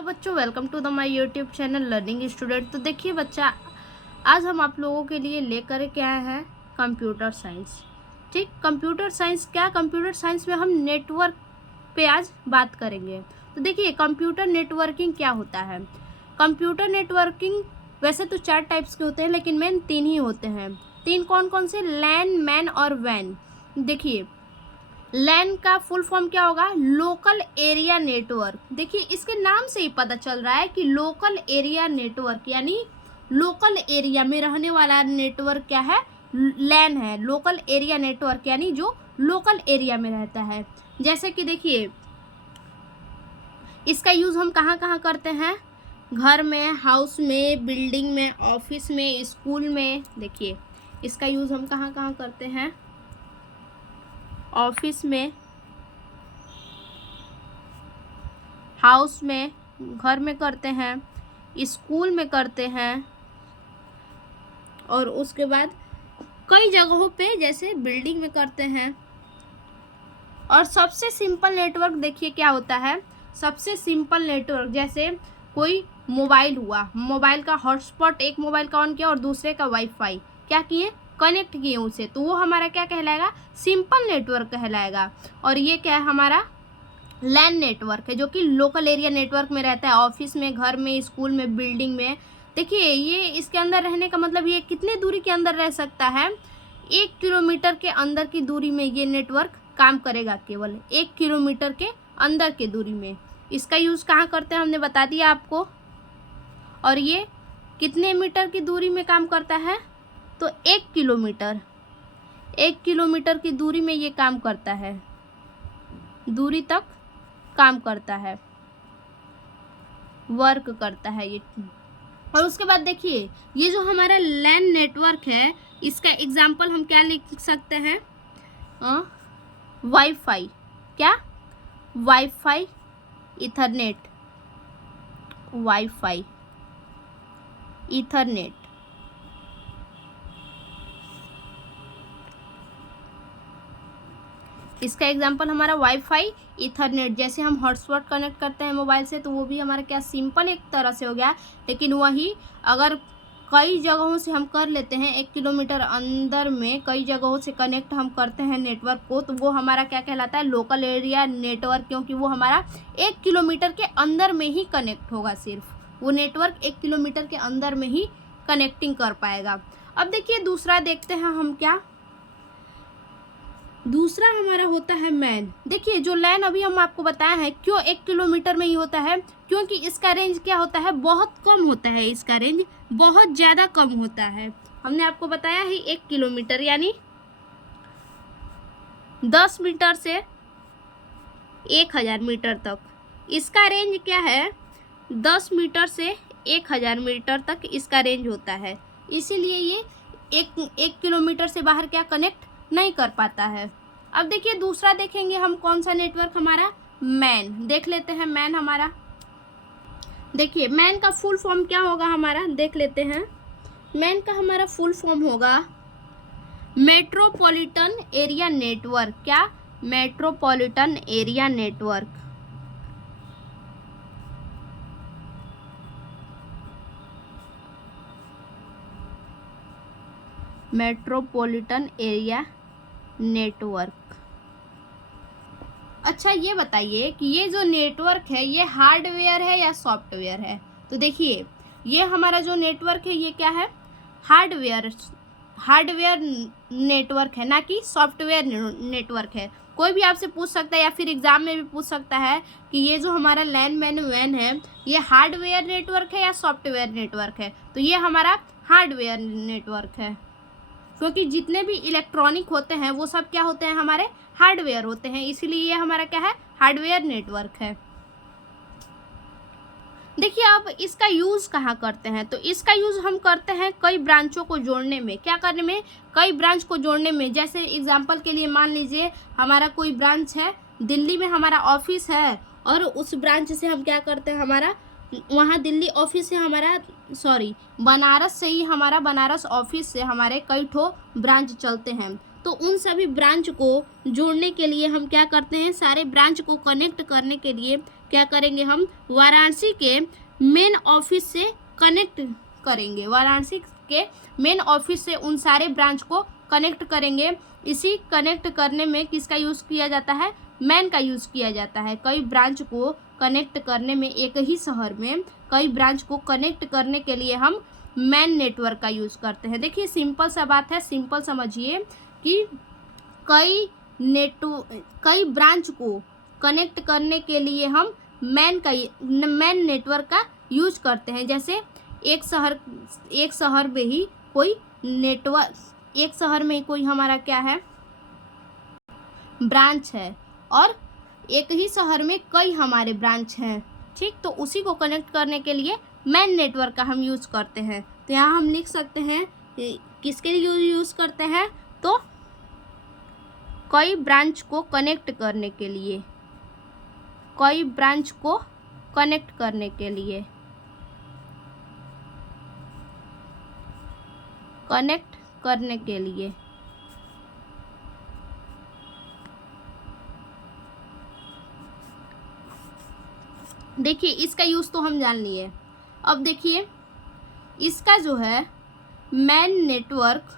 तो बच्चों welcome to the my YouTube channel learning student. तो देखिए बच्चा, आज हम आप लोगों के लिए लेकर के आए हैं कंप्यूटर साइंस। ठीक, कंप्यूटर साइंस में हम नेटवर्क पे आज बात करेंगे। तो देखिए कंप्यूटर नेटवर्किंग क्या होता है। कंप्यूटर नेटवर्किंग वैसे तो 4 टाइप्स के होते हैं, लेकिन मेन 3 ही होते हैं। 3 कौन कौन से? लैन, मैन और वैन। देखिए लैन का फुल फॉर्म क्या होगा? Local area network. देखिए इसके नाम से ही पता चल रहा है कि लोकल एरिया नेटवर्क, यानी लोकल एरिया में रहने वाला नेटवर्क क्या है? लैन है। लोकल एरिया नेटवर्क यानी जो लोकल एरिया में रहता है। जैसे कि देखिए इसका यूज़ हम कहाँ कहाँ करते हैं? घर में, हाउस में, बिल्डिंग में, ऑफिस में, स्कूल में। देखिए इसका यूज़ हम कहाँ कहाँ करते हैं? ऑफिस में, हाउस में, घर में करते हैं, स्कूल में करते हैं, और उसके बाद कई जगहों पे जैसे बिल्डिंग में करते हैं। और सबसे सिंपल नेटवर्क देखिए क्या होता है। सबसे सिंपल नेटवर्क जैसे कोई मोबाइल हुआ, मोबाइल का हॉटस्पॉट, एक मोबाइल का ऑन किया और दूसरे का वाईफाई क्या किए? कनेक्ट किए उसे, तो वो हमारा क्या कहलाएगा? सिंपल नेटवर्क कहलाएगा। और ये क्या है? हमारा लैन नेटवर्क है, जो कि लोकल एरिया नेटवर्क में रहता है, ऑफिस में, घर में, स्कूल में, बिल्डिंग में। देखिए ये इसके अंदर रहने का मतलब ये कितने दूरी के अंदर रह सकता है? 1 किलोमीटर के अंदर की दूरी में ये नेटवर्क काम करेगा, केवल 1 किलोमीटर के अंदर की दूरी में। इसका यूज़ कहाँ करते हैं हमने बता दिया आपको। और ये कितने मीटर की दूरी में काम करता है? तो 1 किलोमीटर, 1 किलोमीटर की दूरी में ये काम करता है, दूरी तक काम करता है, वर्क करता है ये। और उसके बाद देखिए ये जो हमारा लैन नेटवर्क है, इसका एग्जाम्पल हम क्या लिख सकते हैं? वाईफाई। क्या? Wifi, Ethernet, wifi, Ethernet. इसका एग्जांपल हमारा वाईफाई, इथरनेट। जैसे हम हॉटस्पॉट कनेक्ट करते हैं मोबाइल से, तो वो भी हमारा क्या सिंपल एक तरह से हो गया। लेकिन वही अगर कई जगहों से हम कर लेते हैं, 1 किलोमीटर अंदर में कई जगहों से कनेक्ट हम करते हैं नेटवर्क को, तो वो हमारा क्या कहलाता है? लोकल एरिया नेटवर्क, क्योंकि वो हमारा 1 किलोमीटर के अंदर में ही कनेक्ट होगा। सिर्फ वो नेटवर्क 1 किलोमीटर के अंदर में ही कनेक्टिंग कर पाएगा। अब देखिए दूसरा देखते हैं हम क्या। दूसरा हमारा होता है मैन। देखिए जो लैन अभी हम आपको बताया है, क्यों 1 किलोमीटर में ही होता है? क्योंकि इसका रेंज क्या होता है? बहुत कम होता है। इसका रेंज बहुत ज़्यादा कम होता है। हमने आपको बताया है 1 किलोमीटर यानी 10 मीटर से 1000 मीटर तक। इसका रेंज क्या है? 10 मीटर से 1000 मीटर तक इसका रेंज होता है। इसीलिए ये 1 किलोमीटर से बाहर क्या कनेक्ट नहीं कर पाता है। अब देखिए दूसरा देखेंगे हम कौन सा नेटवर्क हमारा? मैन। देख लेते हैं मैन हमारा। देखिए मैन का फुल फॉर्म क्या होगा हमारा? देख लेते हैं। मैन का हमारा फुल फॉर्म होगा मेट्रोपॉलिटन एरिया नेटवर्क। क्या? Metropolitan area network. Metropolitan area network. अच्छा ये बताइए कि ये जो नेटवर्क है ये हार्डवेयर है या सॉफ्टवेयर है? तो देखिए ये हमारा जो नेटवर्क है ये क्या है? हार्डवेयर नेटवर्क है, ना कि सॉफ्टवेयर नेटवर्क है। कोई भी आपसे पूछ सकता है या फिर एग्जाम में भी पूछ सकता है कि ये जो हमारा लैन, मैन, वैन है ये हार्डवेयर नेटवर्क है या सॉफ्टवेयर नेटवर्क है? तो ये हमारा हार्डवेयर नेटवर्क है, क्योंकि जितने भी इलेक्ट्रॉनिक होते हैं वो सब क्या होते हैं? हमारे हार्डवेयर होते हैं। इसीलिए ये हमारा क्या है? हार्डवेयर नेटवर्क है। देखिए अब इसका यूज़ कहाँ करते हैं? तो इसका यूज़ हम करते हैं कई ब्रांचों को जोड़ने में। क्या करने में? कई ब्रांच को जोड़ने में। जैसे एग्जांपल के लिए मान लीजिए हमारा कोई ब्रांच है, दिल्ली में हमारा ऑफिस है, और उस ब्रांच से हम क्या करते हैं? हमारा वहाँ दिल्ली ऑफिस से हमारा बनारस से ही हमारा बनारस ऑफिस से हमारे कई ठो ब्रांच चलते हैं। तो उन सभी ब्रांच को जोड़ने के लिए हम क्या करते हैं? सारे ब्रांच को कनेक्ट करने के लिए क्या करेंगे, हम वाराणसी के मेन ऑफिस से कनेक्ट करेंगे, वाराणसी के मेन ऑफिस से उन सारे ब्रांच को कनेक्ट करेंगे। इसी कनेक्ट करने में किसका यूज़ किया जाता है, मैन का यूज़ किया जाता है। कई ब्रांच को कनेक्ट करने में, एक ही शहर में कई ब्रांच को कनेक्ट करने के लिए हम मैन नेटवर्क का यूज़ करते हैं। देखिए सिंपल सा बात है, सिंपल समझिए कि कई ब्रांच को कनेक्ट करने के लिए हम मैन नेटवर्क का यूज करते हैं। जैसे एक शहर में ही कोई नेटवर्क, एक शहर में कोई हमारा क्या है, ब्रांच है, और एक ही शहर में कई हमारे ब्रांच हैं, ठीक। तो उसी को कनेक्ट करने के लिए मैन नेटवर्क का हम यूज़ करते हैं। तो यहाँ हम लिख सकते हैं किसके लिए यूज़ करते हैं, तो कई ब्रांच को कनेक्ट करने के लिए, कई ब्रांच को कनेक्ट करने के लिए, कनेक्ट करने के लिए। देखिए इसका यूज़ तो हम जान लिए। अब देखिए इसका जो है मैन नेटवर्क,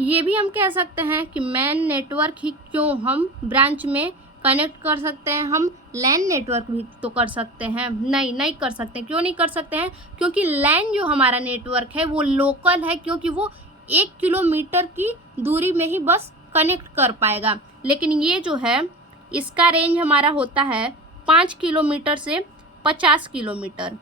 ये भी हम कह सकते हैं कि मैन नेटवर्क ही क्यों हम ब्रांच में कनेक्ट कर सकते हैं, हम लैन नेटवर्क भी तो कर सकते हैं। नहीं कर सकते। क्यों नहीं कर सकते हैं, क्योंकि लैन जो हमारा नेटवर्क है वो लोकल है, क्योंकि वो 1 किलोमीटर की दूरी में ही बस कनेक्ट कर पाएगा। लेकिन ये जो है इसका रेंज हमारा होता है 5 किलोमीटर से 50 किलोमीटर।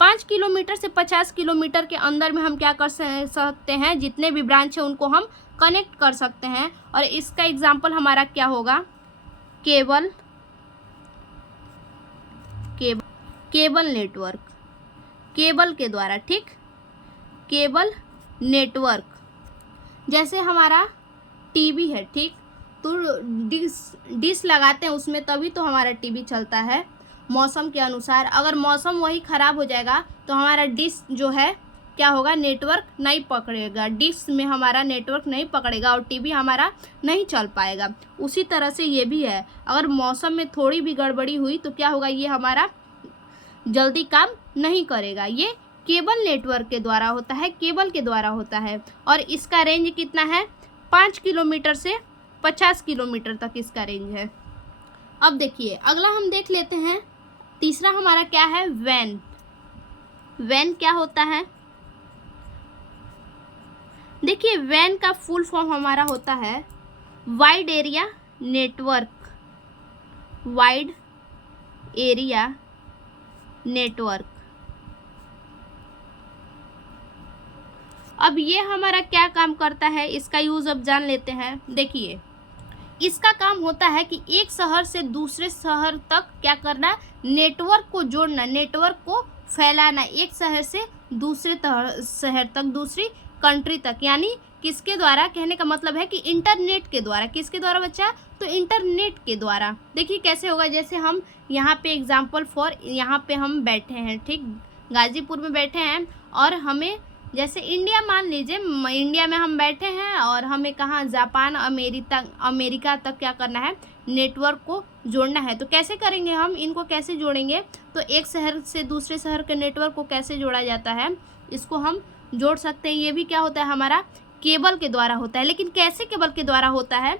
5 किलोमीटर से 50 किलोमीटर के अंदर में हम क्या कर सकते हैं, जितने भी ब्रांच है उनको हम कनेक्ट कर सकते हैं। और इसका एग्जाम्पल हमारा क्या होगा, केबल नेटवर्क, केबल के द्वारा, ठीक, केबल नेटवर्क। जैसे हमारा टीवी है, ठीक, तो डिश लगाते हैं उसमें, तभी तो हमारा टीवी चलता है मौसम के अनुसार। अगर मौसम वही ख़राब हो जाएगा तो हमारा डिश जो है क्या होगा, नेटवर्क नहीं पकड़ेगा, डिश में हमारा नेटवर्क नहीं पकड़ेगा और टीवी हमारा नहीं चल पाएगा। उसी तरह से ये भी है, अगर मौसम में थोड़ी भी गड़बड़ी हुई तो क्या होगा, ये हमारा जल्दी काम नहीं करेगा। ये केबल नेटवर्क के द्वारा होता है, केबल के द्वारा होता है। और इसका रेंज कितना है, 5 किलोमीटर से 50 किलोमीटर तक इसका रेंज है। अब देखिए अगला हम देख लेते हैं, तीसरा हमारा क्या है, वैन। वैन क्या होता है, देखिए वैन का फुल फॉर्म हमारा होता है wide area network, wide area network. अब ये हमारा क्या काम करता है, इसका यूज़ अब जान लेते हैं। देखिए इसका काम होता है कि एक शहर से दूसरे शहर तक क्या करना, नेटवर्क को जोड़ना, नेटवर्क को फैलाना, एक शहर से दूसरे शहर तक, दूसरी कंट्री तक। यानी किसके द्वारा, कहने का मतलब है कि इंटरनेट के द्वारा। किसके द्वारा बच्चा, तो इंटरनेट के द्वारा। देखिए कैसे होगा, जैसे हम यहाँ पे एग्जाम्पल फॉर, यहाँ पे हम बैठे हैं, ठीक, गाजीपुर में बैठे हैं, और हमें जैसे इंडिया मान लीजिए, इंडिया में हम बैठे हैं और हमें कहाँ, जापान, अमेरिका तक क्या करना है, नेटवर्क को जोड़ना है। तो कैसे करेंगे हम इनको, कैसे जोड़ेंगे, तो एक शहर से दूसरे शहर के नेटवर्क को कैसे जोड़ा जाता है, इसको हम जोड़ सकते हैं। ये भी क्या होता है, हमारा केबल के द्वारा होता है। लेकिन कैसे केबल के द्वारा होता है,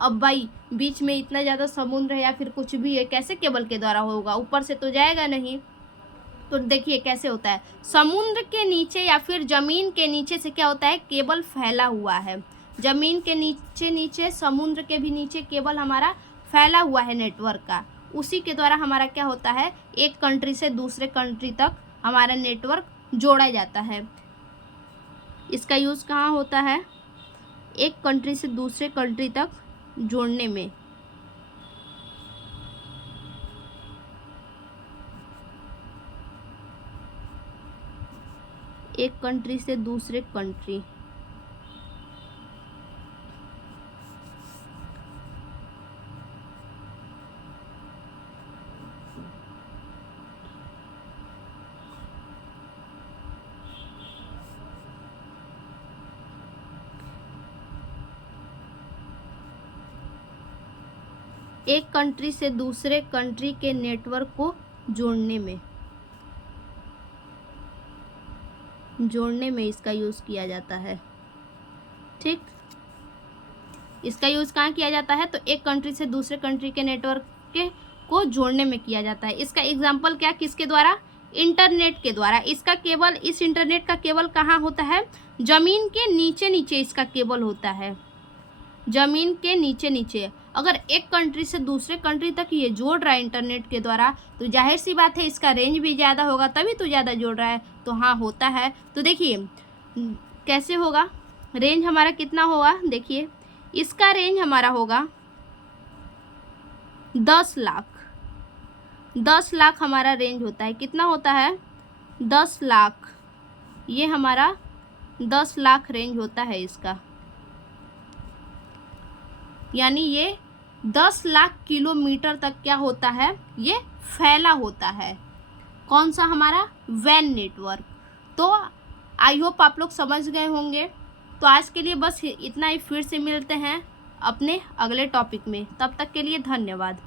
अब भाई बीच में इतना ज़्यादा समुद्र है या फिर कुछ भी है, कैसे केबल के द्वारा होगा, ऊपर से तो जाएगा नहीं। तो देखिए कैसे होता है, समुद्र के नीचे या फिर ज़मीन के नीचे से क्या होता है, केबल फैला हुआ है। ज़मीन के नीचे समुद्र के भी नीचे केबल हमारा फैला हुआ है नेटवर्क का। उसी के द्वारा हमारा क्या होता है, एक कंट्री से दूसरे कंट्री तक हमारा नेटवर्क जोड़ा जाता है। इसका यूज़ कहाँ होता है, एक कंट्री से दूसरे कंट्री तक जोड़ने में। एक कंट्री से दूसरे कंट्री, एक कंट्री से दूसरे कंट्री के नेटवर्क को जोड़ने में इसका यूज़ किया जाता है। ठीक, इसका यूज़ कहाँ किया जाता है? तो एक कंट्री से दूसरे कंट्री के नेटवर्क को जोड़ने में किया जाता है। इसका एग्जाम्पल क्या, किसके द्वारा? इंटरनेट के द्वारा। इसका केबल, इस इंटरनेट का केबल कहाँ होता है? जमीन के नीचे नीचे इसका केबल होता है, जमीन के नीचे नीचे। अगर एक कंट्री से दूसरे कंट्री तक ये जोड़ रहा है इंटरनेट के द्वारा, तो जाहिर सी बात है इसका रेंज भी ज़्यादा होगा, तभी तो ज़्यादा जोड़ रहा है। तो हाँ, होता है। तो देखिए कैसे होगा, रेंज हमारा कितना होगा? देखिए इसका रेंज हमारा होगा 10 लाख। 10 लाख हमारा रेंज होता है। कितना होता है? 10 लाख। ये हमारा 10 लाख रेंज होता है इसका, यानी ये 10 लाख किलोमीटर तक क्या होता है? ये फैला होता है। कौन सा? हमारा वैन नेटवर्क। तो आई होप आप लोग समझ गए होंगे। तो आज के लिए बस इतना ही। फिर से मिलते हैं अपने अगले टॉपिक में। तब तक के लिए धन्यवाद।